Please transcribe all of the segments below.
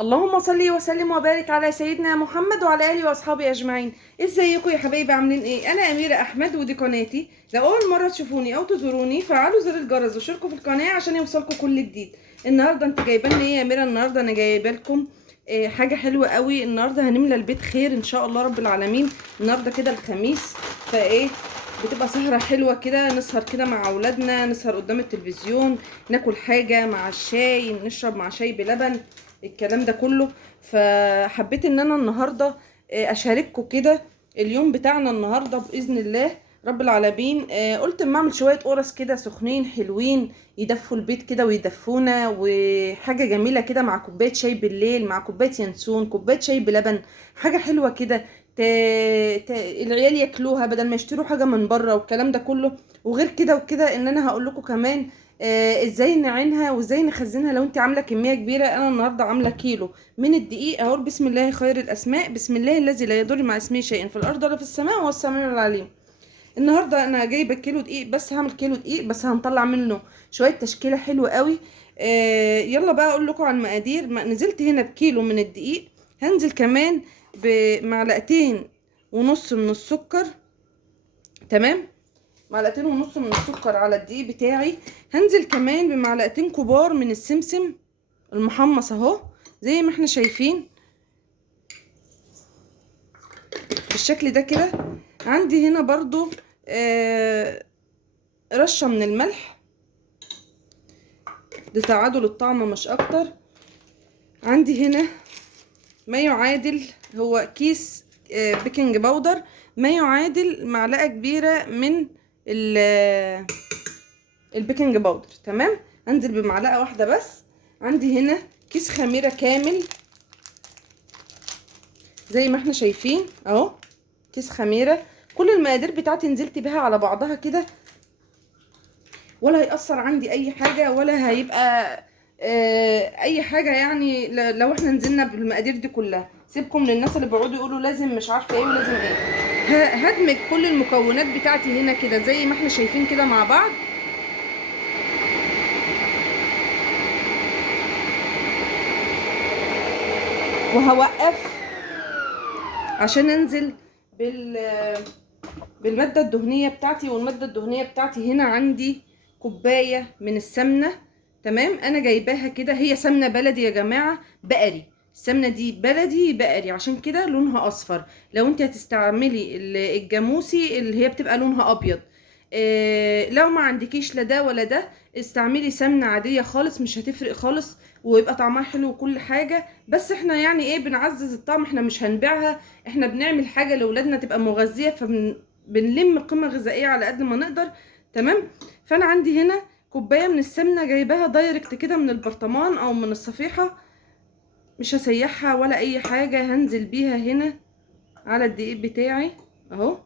اللهم صل وسلم وبارك على سيدنا محمد وعلى اله واصحابه اجمعين. ازيكم يا حبايبي؟ عاملين ايه؟ انا اميره احمد ودي قناتي. لو اول مره تشوفوني او تزوروني فعلوا زر الجرس وشاركوا في القناه عشان يوصلكم كل جديد. النهارده انت جايبه لنا ايه يا اميره؟ النهارده انا جايبه لكم حاجه حلوه قوي. النهارده هنملى البيت خير ان شاء الله رب العالمين. النهارده كده الخميس، فايه بتبقى سهرة حلوة كده، نسهر كده مع أولادنا، نسهر قدام التلفزيون، ناكل حاجة مع الشاي، نشرب مع شاي بلبن، الكلام ده كله. فحبيت ان انا النهارده اشارككم كده اليوم بتاعنا النهارده باذن الله رب العالمين. قلت اما اعمل شويه قرص كده سخنين حلوين يدفوا البيت كده ويدفونا، وحاجه جميله كده مع كوبايه شاي بالليل، مع كوبايه ينسون، كوبايه شاي بلبن، حاجه حلوه كده. ت... العيال ياكلوها بدل ما يشتروا حاجه من بره والكلام ده كله. وغير كده وكده ان انا هقول لكم كمان ازاي نعينها وازاي نخزنها لو انت عامله كميه كبيره. انا النهارده عامله كيلو من الدقيق. اقول بسم الله خير الاسماء، بسم الله الذي لا يضر مع اسمه شيء في الارض ولا في السماء وهو السميع العليم. النهارده انا جايبه كيلو دقيق بس، هعمل كيلو دقيق بس هنطلع منه شويه تشكيله حلوه قوي. يلا بقى اقول لكم على المقادير. نزلت هنا بكيلو من الدقيق، هنزل كمان بمعلقتين ونص من السكر. تمام، معلقتين ونص من السكر على الدقيق بتاعي. هنزل كمان بمعلقتين كبار من السمسم المحمص اهو زي ما احنا شايفين بالشكل ده كده. عندي هنا برضو رشة من الملح لتعادل الطعم مش اكتر. عندي هنا ما يعادل، هو كيس بيكنج باودر، ما يعادل معلقة كبيرة من البيكنج باودر. تمام، هنزل بمعلقة واحدة بس. عندي هنا كيس خميرة كامل زي ما احنا شايفين اهو، كيس خميرة. كل المقادير بتاعتي نزلت بها على بعضها كده، ولا هيأثر عندي اي حاجة ولا هيبقى اي حاجة يعني. لو احنا نزلنا بالمقادير دي كلها، سيبكم للناس اللي بيقعدوا يقولوا لازم مش عارفة ايه ولازم ايه. هدمج كل المكونات بتاعتي هنا كده زي ما احنا شايفين كده مع بعض. وهوقف عشان انزل بال بالمادة الدهنية بتاعتي. والمادة الدهنية بتاعتي هنا عندي كوباية من السمنة. تمام، انا جايباها كده، هي سمنة بلدي يا جماعة، بقري. السمنة دي بلدي بقري عشان كده لونها اصفر. لو انت هتستعملي الجاموسي اللي هي بتبقى لونها ابيض. لو ما عندكيش لا ده ولا ده، استعملي سمنة عادية خالص، مش هتفرق خالص، ويبقى طعمها حلو وكل حاجة. بس احنا يعني ايه، بنعزز الطعم، احنا مش هنبيعها، احنا بنعمل حاجة لاولادنا تبقى مغذية، بنلم قيمة غذائية على قد ما نقدر. تمام، فانا عندي هنا كوباية من السمنة جايباها دايركت كده من البرطمان او من الصفيحة، مش هسيحها ولا اي حاجة. هنزل بيها هنا على الدقيق بتاعي اهو.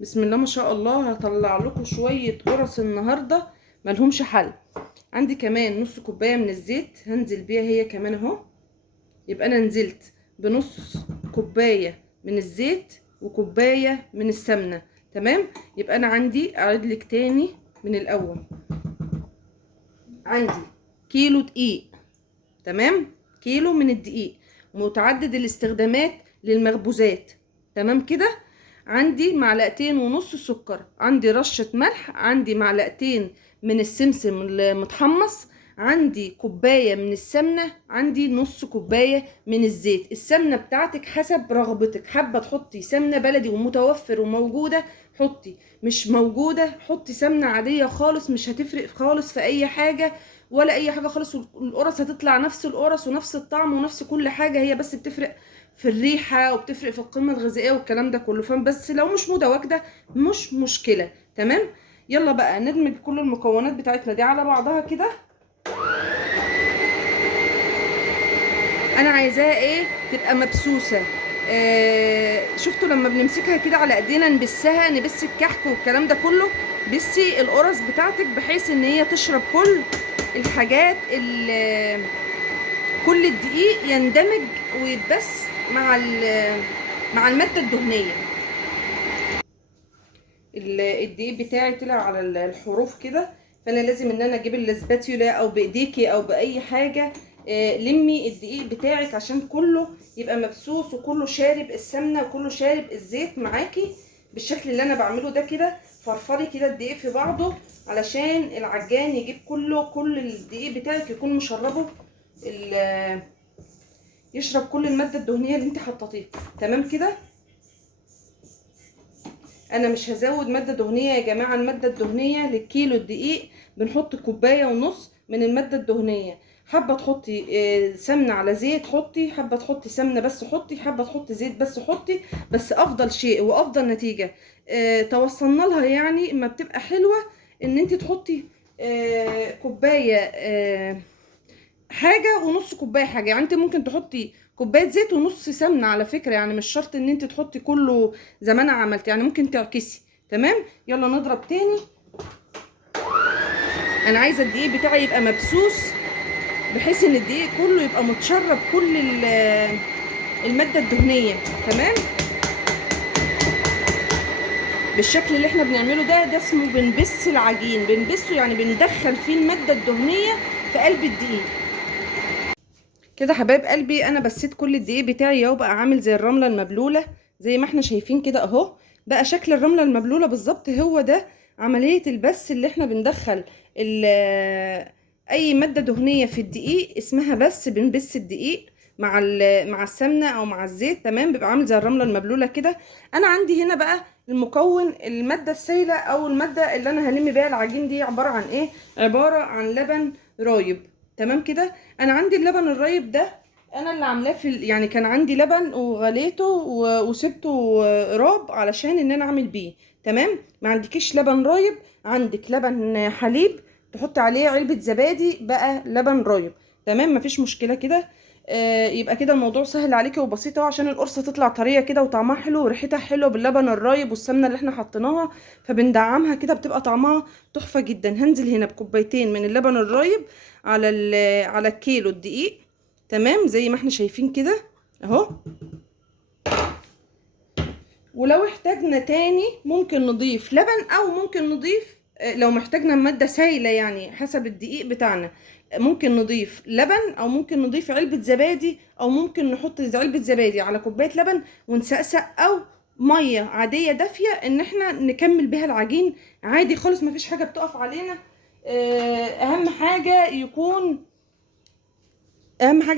بسم الله ما شاء الله، هطلع لكم شوية قرص النهاردة ملهمش حل. عندي كمان نص كوباية من الزيت هنزل بيها هي كمان اهو. يبقى انا نزلت بنص كوباية من الزيت وكوباية من السمنة. تمام، يبقى انا عندي، اعيد لك تاني من الاول، عندي كيلو دقيق. تمام، كيلو من الدقيق متعدد الاستخدامات للمخبوزات. تمام كده. عندي معلقتين ونص سكر، عندي رشة ملح، عندي معلقتين من السمسم المتحمص، عندي كوباية من السمنة، عندي نص كوباية من الزيت. السمنة بتاعتك حسب رغبتك، حابة تحطي سمنة بلدي ومتوفر وموجودة حطي، مش موجودة حطي سمنة عادية خالص، مش هتفرق خالص في اي حاجة ولا اي حاجة خالص. والقرص هتطلع نفس القرص ونفس الطعم ونفس كل حاجة، هي بس بتفرق في الريحة وبتفرق في القيمة الغذائية والكلام ده كله. بس لو مش متواجدة مش مشكلة. تمام، يلا بقى ندمج كل المكونات بتاعتنا دي على بعضها كده. انا عايزاها ايه؟ تبقى مبسوسة. شفتوا لما بنمسكها كده على ايدينا نبسها، نبس الكحك والكلام ده كله. بسي القرص بتاعتك بحيث ان هي تشرب كل الحاجات، كل الدقيق يندمج ويتبس مع المادة الدهنية. الدقيق بتاعي طلع على الحروف كده، فانا لازم ان انا اجيب الاسباتيولا او بايديكي او باي حاجة لمي الدقيق بتاعك عشان كله يبقى مبسوس وكله شارب السمنه وكله شارب الزيت معاكي بالشكل اللي انا بعمله ده كده. فرفري كده الدقيق في بعضه علشان العجان يجيب كل الدقيق بتاعك يكون مشربه يشرب كل الماده الدهنيه اللي انت حطيتيها. تمام كده. انا مش هزود ماده دهنيه يا جماعه. الماده الدهنيه للكيلو الدقيق بنحط 1.5 كوبايه من الماده الدهنيه. حابه تحطي سمنه على زيت حطي، حابه تحطي سمنه بس حطي، حابه تحطي زيت بس حطي. بس افضل شيء وافضل نتيجه توصلنا لها يعني اما بتبقى حلوه ان انت تحطي كوبايه حاجه ونص كوبايه حاجه. يعني انت ممكن تحطي كوبايه زيت ونص سمنه على فكره، يعني مش شرط ان انت تحطي كله زي ما انا عملت، يعني ممكن تعكسي. تمام. يلا نضرب تاني. انا عايزه الدقيق بتاعي يبقى مبسوس بحيث ان الدقيق كله يبقى متشرب كل الماده الدهنيه. تمام. بالشكل اللي احنا بنعمله ده اسمه بنبس العجين. بنبسه يعني بندخل فيه الماده الدهنيه في قلب الدقيق كده. حبايب قلبي انا بسيت كل الدقيق بتاعي اهو، بقى عامل زي الرمله المبلوله زي ما احنا شايفين كده اهو. بقى شكل الرمله المبلوله بالظبط. هو ده عمليه البس اللي احنا بندخل اي ماده دهنيه في الدقيق اسمها بس. بنبس الدقيق مع السمنه او مع الزيت. تمام. بيبقى عامل زي الرمله المبلوله كده. انا عندي هنا بقى المكون الماده السائله او الماده اللي انا هلم بيها العجين دي عباره عن ايه؟ عباره عن لبن رايب. تمام كده. انا عندي اللبن الرايب ده انا اللي عاملاه يعني كان عندي لبن وغليته وسبته راب علشان ان انا اعمل بيه. تمام. ما عندكيش لبن رايب، عندك لبن حليب تحط عليه علبة زبادي بقى لبن رايب. تمام. مفيش مشكلة كده. يبقى كده الموضوع سهل عليكي وبسيط اهو، عشان القرصة تطلع طرية كده وطعمها حلو وريحتها حلوة باللبن الرايب والسمنة اللي احنا حطيناها، فبندعمها كده بتبقى طعمها تحفة جدا. هنزل هنا بكوبايتين من اللبن الرايب على الكيلو الدقيق. تمام. زي ما احنا شايفين كده اهو. ولو احتاجنا تاني ممكن نضيف لبن او ممكن نضيف لو محتاجنا مادة سايلة يعني حسب الدقيق بتاعنا ممكن نضيف لبن او ممكن نضيف علبة زبادي او ممكن نحط علبة زبادي على كوباية لبن ونسقسق، او مية عادية دافية ان احنا نكمل بيها العجين عادي خالص. مفيش حاجة بتقف علينا. اهم حاجة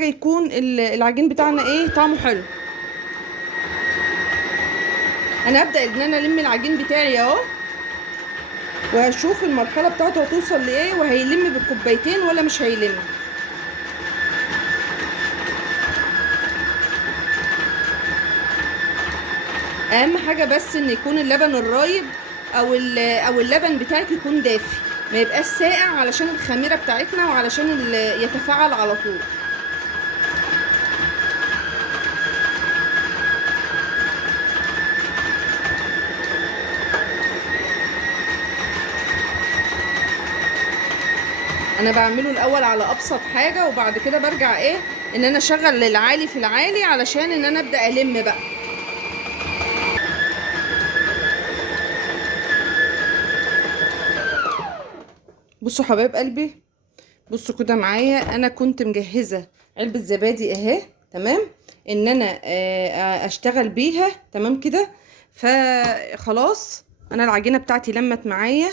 يكون العجين بتاعنا ايه؟ طعمه حلو. انا هبدأ ان انا الم العجين بتاعي اهو، وهشوف المرحلة بتاعته هتوصل لايه، وهيلم بالكوبايتين ولا مش هيلم. اهم حاجة بس ان يكون اللبن الرايب او اللبن بتاعك يكون دافي، ما يبقاش ساقع علشان الخميرة بتاعتنا وعلشان يتفاعل على طول. انا بعمله الاول على ابسط حاجة وبعد كده برجع ايه ان انا اشغل العالي في العالي علشان ان انا ابدأ الم بقى. بصوا حبايب قلبي، بصوا كده معايا. انا كنت مجهزة علبة زبادي اهي. تمام. ان انا اشتغل بيها. تمام كده. فخلاص انا العجينة بتاعتي لمت معايا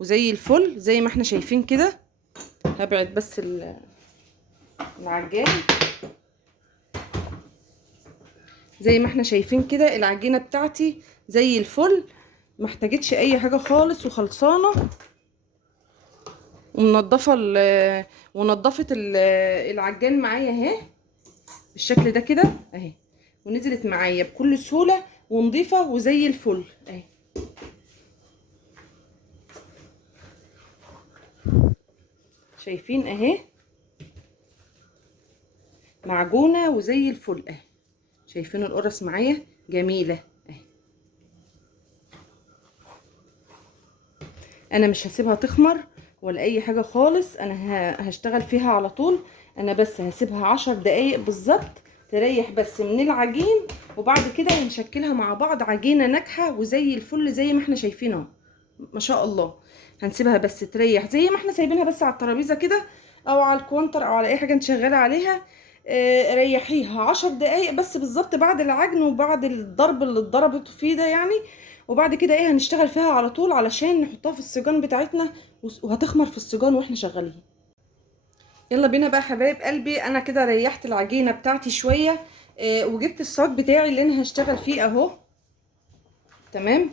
وزي الفل زي ما احنا شايفين كده. هبعد بس العجان. زي ما احنا شايفين كده العجينة بتاعتي زي الفل، محتاجتش اي حاجة خالص وخلصانة ومنضفة ونضفت العجان معايا اهي بالشكل ده كده اهي، ونزلت معايا بكل سهولة ونضيفة وزي الفل اهي. شايفين اهي معجونة وزي الفل اهي. شايفين القرص معايا جميلة اهي. انا مش هسيبها تخمر ولا اي حاجة خالص، انا هشتغل فيها على طول. انا بس هسيبها 10 دقايق بالظبط تريح بس من العجين، وبعد كده هنشكلها مع بعض عجينة ناجحة وزي الفل زي ما احنا شايفين اهو ما شاء الله. هنسيبها بس تريح زي ما احنا سايبينها بس على الترابيزة كده، او على الكونتر او على اي حاجه انت شغاله عليها. ريحيها 10 دقايق بس بالظبط بعد العجن وبعد الضرب اللي اتضربت فيه ده يعني. وبعد كده ايه هنشتغل فيها على طول علشان نحطها في السيجان بتاعتنا، وهتخمر في السيجان واحنا شغالين. يلا بينا بقى حبايب قلبي، انا كده ريحت العجينه بتاعتي شويه. وجبت الصاج بتاعي اللي انا هشتغل فيه اهو. تمام.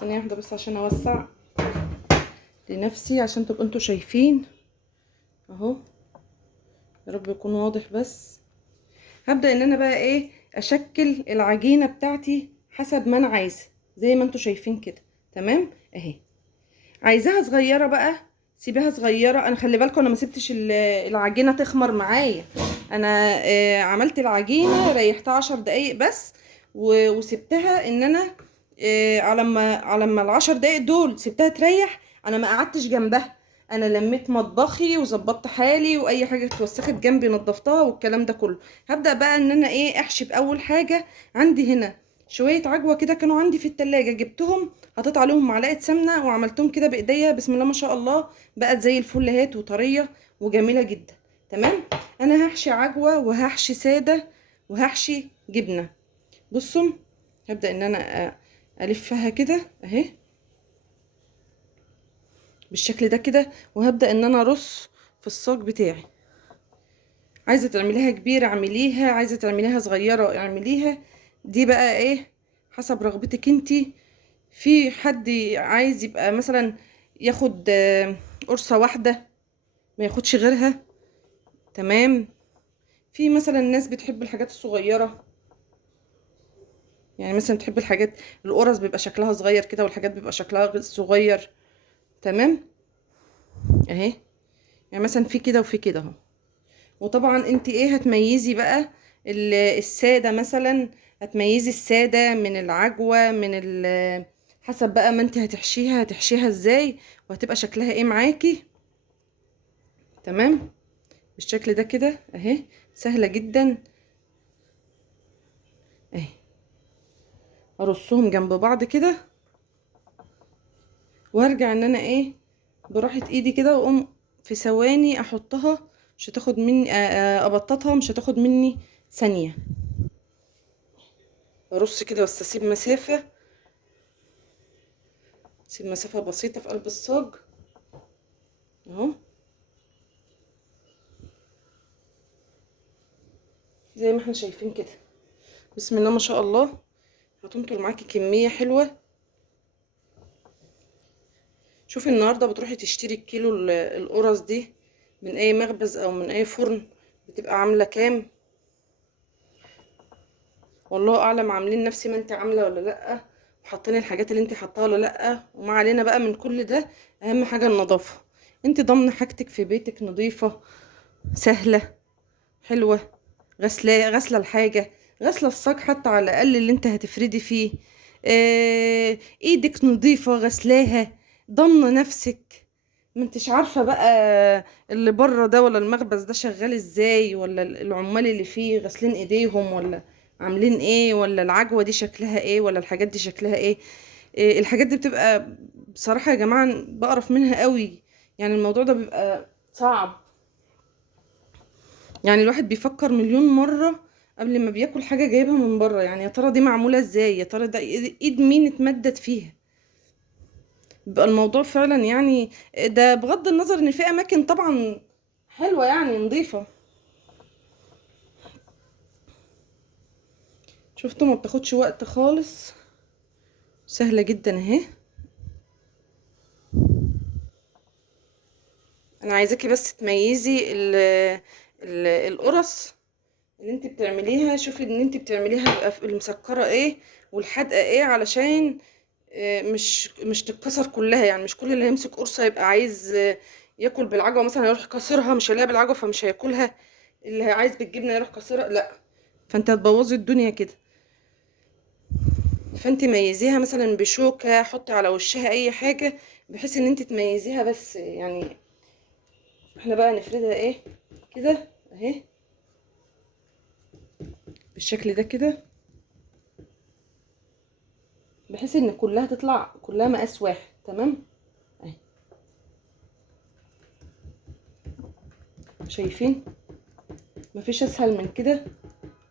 ثانيه واحده بس عشان اوسع لنفسي عشان تبقوا انتوا شايفين اهو. يا رب يكون واضح. بس هبدأ ان انا بقى ايه اشكل العجينة بتاعتي حسب ما انا عايزة زي ما انتوا شايفين كده. تمام اهي. عايزاها صغيرة بقى سيبيها صغيرة. انا خلي بالكم انا ما سبتش العجينة تخمر معايا. انا عملت العجينة ريحتها 10 دقايق بس، وسبتها ان انا على ما ال10 دقايق دول سبتها تريح. انا ما قعدتش جنبها، انا لميت مطبخي وظبطت حالي واي حاجه اتوسخت جنبي نضفتها والكلام ده كله. هبدا بقى ان انا ايه احشي باول حاجه. عندي هنا شويه عجوه كده كانوا عندي في التلاجة، جبتهم حطيت عليهم معلقه سمنه وعملتهم كده بايديا بسم الله ما شاء الله، بقت زي الفل اهات وطريه وجميله جدا. تمام. انا هحشي عجوه وهحشي ساده وهحشي جبنه. بصوا هبدا ان انا الفها كده اهي بالشكل ده كده، وهبدأ ان انا ارص في الصاج بتاعي. عايزة تعمليها كبيرة اعمليها، عايزة تعمليها صغيرة اعمليها، دي بقى ايه حسب رغبتك انتي. في حد عايز يبقى مثلا ياخد قرصة واحدة ما ياخدش غيرها. تمام. في مثلا ناس بتحب الحاجات الصغيرة، يعني مثلا تحب الحاجات القرص بيبقى شكلها صغير كده والحاجات بيبقى شكلها صغير. تمام اهي. يعني مثلا في كده وفي كده اهو. وطبعا انت ايه هتميزي بقى السادة مثلا، هتميزي السادة من العجوة من حسب بقى ما انت هتحشيها ازاي وهتبقى شكلها ايه معاكي. تمام. بالشكل ده كده اهي سهلة جدا اهي. ارصهم جنب بعض كده وارجع ان انا ايه براحة ايدي كده واقوم في ثواني احطها. مش هتاخد مني ابططها مش هتاخد مني ثانية. ارص كده بس اسيب مسافة، سيب مسافة بسيطة في قلب الصاج اهو زي ما احنا شايفين كده. بسم الله ما شاء الله هتنطر معاكي كمية حلوة. شوفي النهاردة بتروحي تشتري الكيلو القرص دي من اي مخبز او من اي فرن بتبقى عاملة كام. والله اعلم عاملين نفس ما انت عاملة ولا لأ، وحاطين الحاجات اللي انت حطاها ولا لأ. وما علينا بقى من كل ده، اهم حاجة النظافة. انت ضامنة حاجتك في بيتك نظيفة سهلة حلوة. غسله الحاجه، غسله الصاج حتى على الاقل اللي انت هتفردي فيه. ايدك نظيفه غسلاها، ضامنه نفسك. ما انتش عارفه بقى اللي بره ده ولا المخبز ده شغال ازاي، ولا العمال اللي فيه غاسلين ايديهم ولا عاملين ايه، ولا العجوه دي شكلها ايه، ولا الحاجات دي شكلها ايه. الحاجات دي بتبقى بصراحه يا جماعه بقرف منها قوي. يعني الموضوع ده بيبقى صعب. يعني الواحد بيفكر مليون مرة قبل ما بياكل حاجة جايبها من بره. يعني يا ترى دي معمولة ازاي، يا ترى ده ايد مين اتمدت فيها. بيبقى الموضوع فعلا يعني ده بغض النظر ان في اماكن طبعا حلوة يعني نظيفة. شفتوا ما بتاخدش وقت خالص، سهلة جدا اهي. انا عايزاكي بس تميزي القرص اللي انت بتعمليها. شوفي ان انت بتعمليها يبقى المسكرة ايه والحادقة ايه علشان مش تتكسر كلها. يعني مش كل اللي هيمسك قرصة يبقى عايز ياكل بالعجوة مثلا يروح كسرها مش هيلاقيها بالعجوة فمش هياكلها. اللي عايز بالجبنة يروح كسرها لا، فانت هتبوظي الدنيا كده. فانت ميزيها مثلا بشوكة، حطي على وشها اي حاجة بحيث ان انت تميزيها بس يعني. احنا بقى نفردها ايه كده اهي بالشكل ده كده بحيث ان كلها تطلع كلها مقاس واحد. تمام اهي. شايفين مفيش اسهل من كده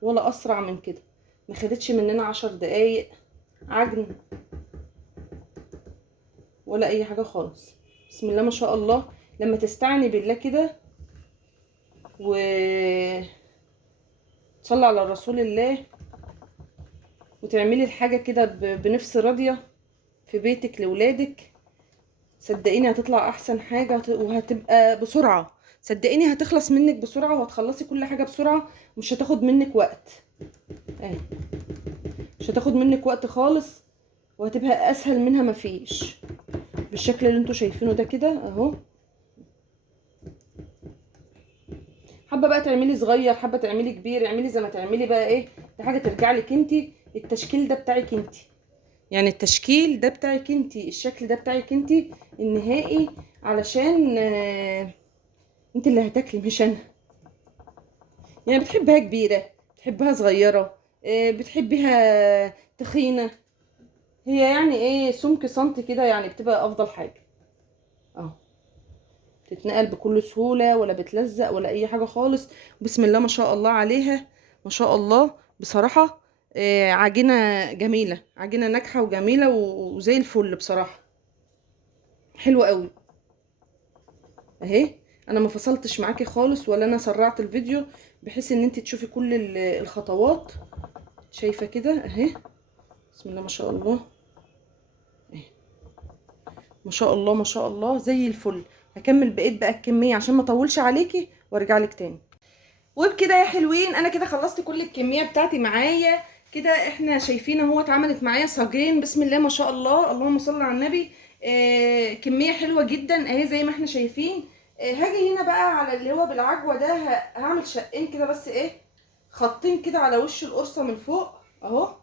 ولا اسرع من كده. ما خدتش مننا 10 دقايق عجن ولا اي حاجه خالص. بسم الله ما شاء الله. لما تستعني بالله كده و تصلي على رسول الله وتعملي الحاجه كده بنفس راضيه في بيتك لولادك، صدقيني هتطلع احسن حاجه وهتبقى بسرعه. صدقيني هتخلص منك بسرعه وهتخلصي كل حاجه بسرعه، مش هتاخد منك وقت. اهي مش هتاخد منك وقت خالص وهتبقى اسهل منها مفيش. بالشكل اللي انتوا شايفينه ده كده اهو. حابه بقى تعملي صغير، حابه تعملي كبير، اعملي زي ما تعملي بقى. ايه دي حاجه ترجع لك انتي. التشكيل ده بتاعك انتي، يعني التشكيل ده بتاعك انتي، الشكل ده بتاعك انتي النهائي، علشان انت اللي هتاكلي مش انا. يعني بتحبها كبيره، بتحبها صغيره، بتحبيها تخينه، هي يعني ايه سمك سنتي كده يعني بتبقى افضل حاجه. اهو تتنقل بكل سهوله ولا بتلزق ولا اي حاجه خالص. بسم الله ما شاء الله عليها، ما شاء الله بصراحه. عجينه جميله، عجينه ناجحه وجميله وزي الفل بصراحه، حلوه قوي اهي. انا ما فصلتش معاكي خالص ولا انا سرعت الفيديو بحيث ان انت تشوفي كل الخطوات. شايفه كده اهي. بسم الله ما شاء الله اهي. ما شاء الله ما شاء الله زي الفل. هكمل بقيت بقى الكميه عشان ما اطولش عليكي وارجع لك تاني. وبكده يا حلوين انا كده خلصت كل الكميه بتاعتي معايا كده. احنا شايفين اهو اتعملت معايا صاجين. بسم الله ما شاء الله، اللهم صل على النبي. كميه حلوه جدا اهي زي ما احنا شايفين. هاجي هنا بقى على اللي هو بالعجوه ده، هعمل شقين كده بس ايه، خطين كده على وش القرصه من فوق اهو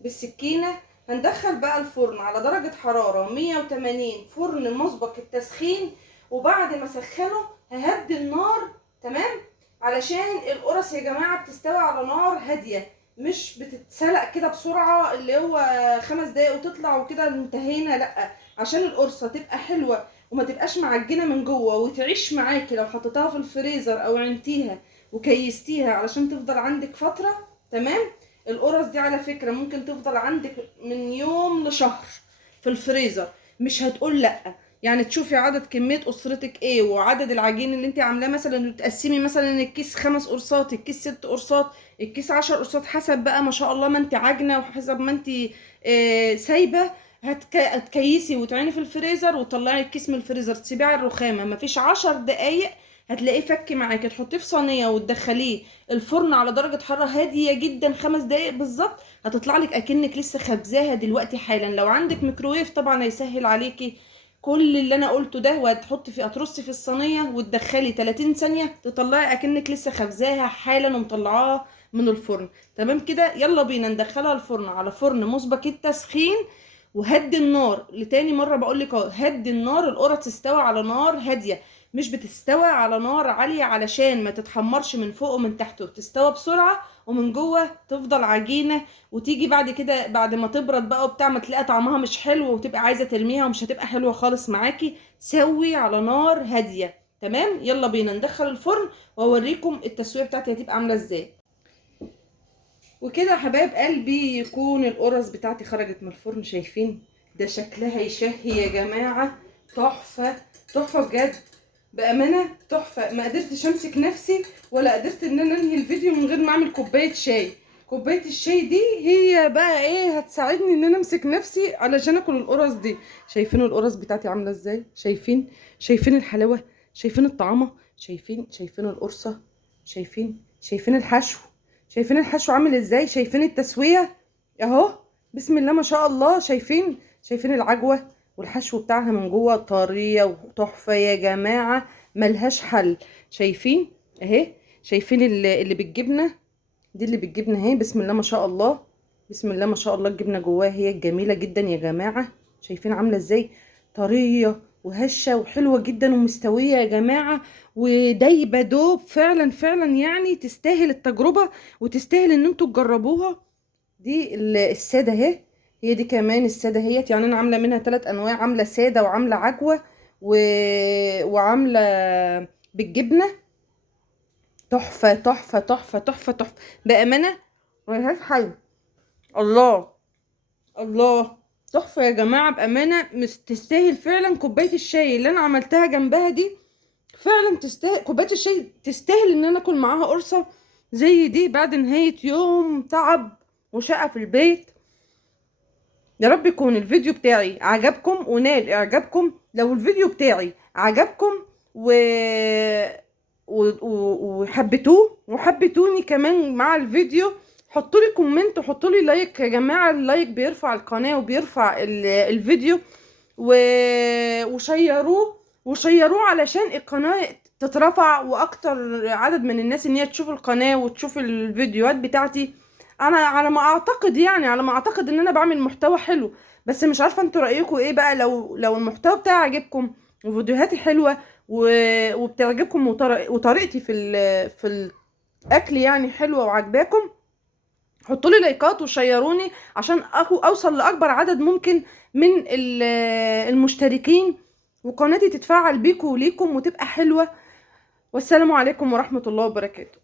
بالسكينه. هندخل بقى الفرن على درجه حراره 180، فرن مسبق التسخين. وبعد ما اسخنه ههدي النار تمام، علشان القرص يا جماعه بتستوي على نار هاديه، مش بتتسلق كده بسرعه اللي هو 5 دقايق وتطلع وكده انتهينا، لا. عشان القرصه تبقى حلوه وما تبقاش معجنه من جوه وتعيش معاكي لو حطيتها في الفريزر او عينتيها وكيستيها علشان تفضل عندك فتره تمام. القرص دي على فكره ممكن تفضل عندك من يوم لشهر في الفريزر، مش هتقول لا. يعني تشوفي عدد كميه اسرتك ايه وعدد العجين اللي انت عاملاه، مثلا وتقسمي مثلا الكيس 5 قرصات، الكيس 6 قرصات، الكيس 10 قرصات، حسب بقى ما شاء الله ما انت عاجنه وحسب ما انت سايبه. هتكيسي وتعيني في الفريزر وتطلعي الكيس من الفريزر تسيبيه على الرخامه، مفيش 10 دقايق هتلاقيه فك معاكي. تحطيه في صينيه وتدخليه الفرن على درجه حراره هاديه جدا 5 دقايق بالظبط، هتطلع لك اكنك لسه خبزاها دلوقتي حالا. لو عندك ميكروويف طبعا هيسهل عليكي كل اللي انا قلته ده. وهتحطي في هترصي في الصينيه وتدخلي 30 ثانيه تطلعي اكنك لسه خبزاها حالا ومطلعاها من الفرن تمام كده. يلا بينا ندخلها الفرن على فرن مسبق التسخين وهدي النار. لتاني مره بقول لك هدي النار. القرص تستوي على نار هاديه، مش بتستوي على نار عاليه علشان ما تتحمرش من فوق ومن تحت، تستوي بسرعه ومن جوه تفضل عجينه. وتيجي بعد كده بعد ما تبرد بقى وبتاع ما تلاقي طعمها مش حلو وتبقى عايزه ترميها ومش هتبقى حلوه خالص معاكي. سوي على نار هاديه تمام. يلا بينا ندخل الفرن واوريكم التسويه بتاعتي هتبقى عامله ازاي. وكده يا حبايب قلبي يكون القرص بتاعتي خرجت من الفرن. شايفين ده شكلها يشهي يا جماعه، تحفه تحفه بجد، بامانه تحفه. ما قدرتش امسك نفسي ولا قدرت ان انا انهي الفيديو من غير ما اعمل كوبايه شاي. كوبايه الشاي دي هي بقى ايه هتساعدني ان انا امسك نفسي علشان اكل القرص دي. شايفين القرص بتاعتي عامله ازاي؟ شايفين الحلاوه، شايفين الطعامه، شايفين القرصه، شايفين الحشو، شايفين الحشو عامل ازاي، شايفين التسويه اهو. بسم الله ما شاء الله. شايفين العجوه والحشو بتاعها من جوه طريه وتحفه يا جماعه ملهاش حل. شايفين اهي، شايفين اللي بالجبنه دي، اللي بالجبنه اهي. بسم الله ما شاء الله، بسم الله ما شاء الله. الجبنه جواها هي جميله جدا يا جماعه. شايفين عامله ازاي، طريه وهشه وحلوه جدا ومستويه يا جماعه ودايبه دوب فعلا فعلا. يعني تستاهل التجربه وتستاهل ان انتوا تجربوها. دي الساده اهي، هي دي كمان الساده اهيت. يعني انا عامله منها 3 انواع، عامله ساده وعامله عجوه وعامله بالجبنه، تحفه تحفه تحفه تحفه تحفه بامانه، ملهاش حل. الله الله، تحفه يا جماعه بامانه، تستاهل فعلا كوبايه الشاي اللي انا عملتها جنبها دي. فعلا تستاهل كوبايه الشاي، تستاهل ان انا اكل معاها قرصه زي دي بعد نهايه يوم تعب وشقه في البيت. يا رب يكون الفيديو بتاعي عجبكم ونال اعجابكم. لو الفيديو بتاعي عجبكم و... وحبيتوه وحبيتوني كمان مع الفيديو، حطوا لي كومنت وحطوا لي لايك يا جماعة. اللايك بيرفع القناة وبيرفع الفيديو و... وشيروه علشان القناة تترفع واكتر عدد من الناس ان هي تشوف القناة وتشوف الفيديوهات بتاعتي. انا على ما اعتقد يعني على ما اعتقد ان انا بعمل محتوى حلو، بس مش عارفه انتوا رايكم ايه بقى. لو المحتوى بتاعي عجبكم وفيديوهاتي حلوه وبتعجبكم وطريقتي في الاكل يعني حلوه وعجباكم، حطوا لي لايكات وشيروني عشان اوصل لاكبر عدد ممكن من المشتركين، وقناتي تتفاعل بيكم وليكم وتبقى حلوه. والسلام عليكم ورحمه الله وبركاته.